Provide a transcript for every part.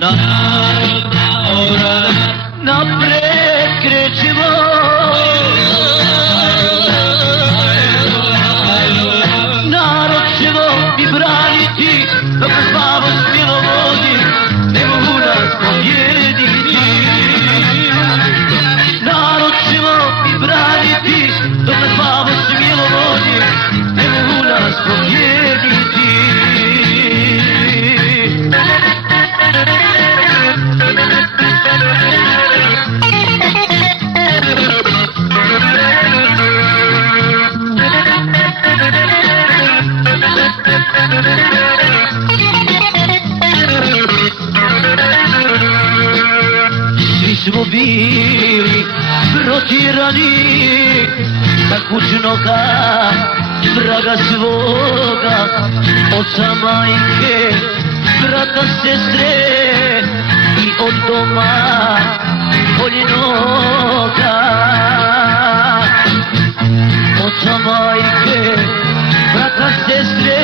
Narodna obrana, napred krećemo. Narod ćemo mi braniti, dok nas babo smjelo vodi, ne mogu nas pobjediti. Narod ćemo mi braniti, dok nas babo smjelo vodi, ne mogu nas pobjediti. Svi smo bili protjerani sa kućnoga vraga svoga, oca, majke, brata, sestre i od doma voljenoga. Oca, majke, brata, sestre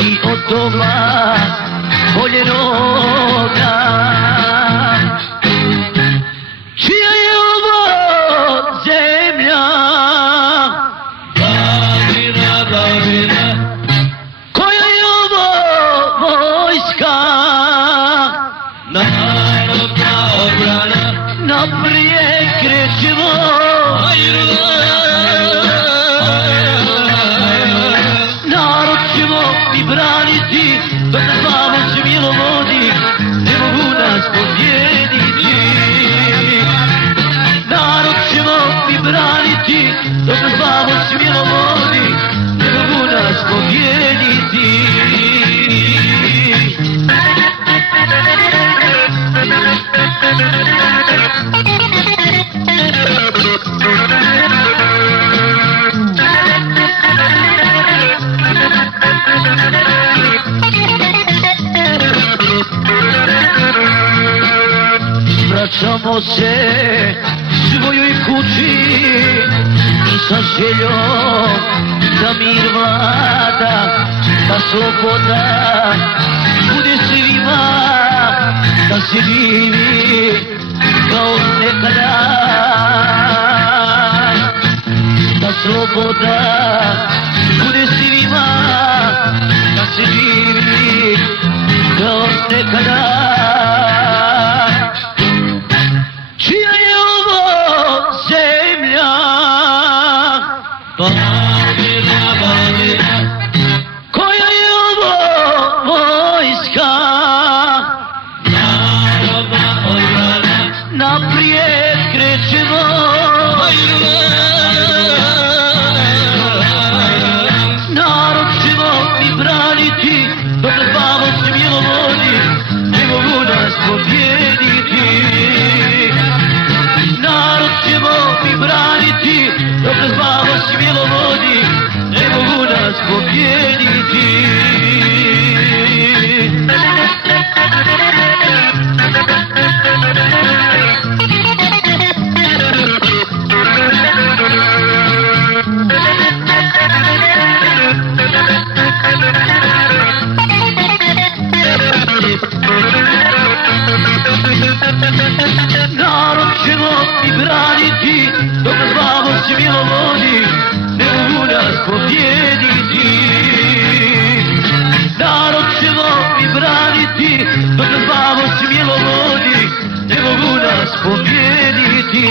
i od doma voljenoga. Čija je ovo zemlja? Babina, babina. Koja je ovo vojska? Narodna obrana, naprijed krećemo. Narod ćemo mi braniti, dok nas babo smjelo vodi, ne mogu nas pobjediti. Narod ćemo mi braniti, dok nas babo smjelo vodi, ne mogu nas pobjediti. Vraćamo se svojoj kući i sa željom da mir vlada, da sloboda bude svima, da se živi kao nekada. Da sloboda bude svima, da se živi kao nekada. Čija je ovo zemlja? Babina, babina. Koja je ovo vojska? Narodna obrana, naprijed krećemo. Narod ćemo mi braniti, dok nas babo smjelo vodi, ne mogu nas pobjediti. Narod ćemo mi braniti, dok nas babo smjelo vodi, ne mogu nas pobjediti. Narod ćemo mi braniti, dok nas babo smjelo vodi, ne mogu nas pobjediti. Narod ćemo mi braniti, dok nas babo smjelo vodi, ne mogu nas pobjediti.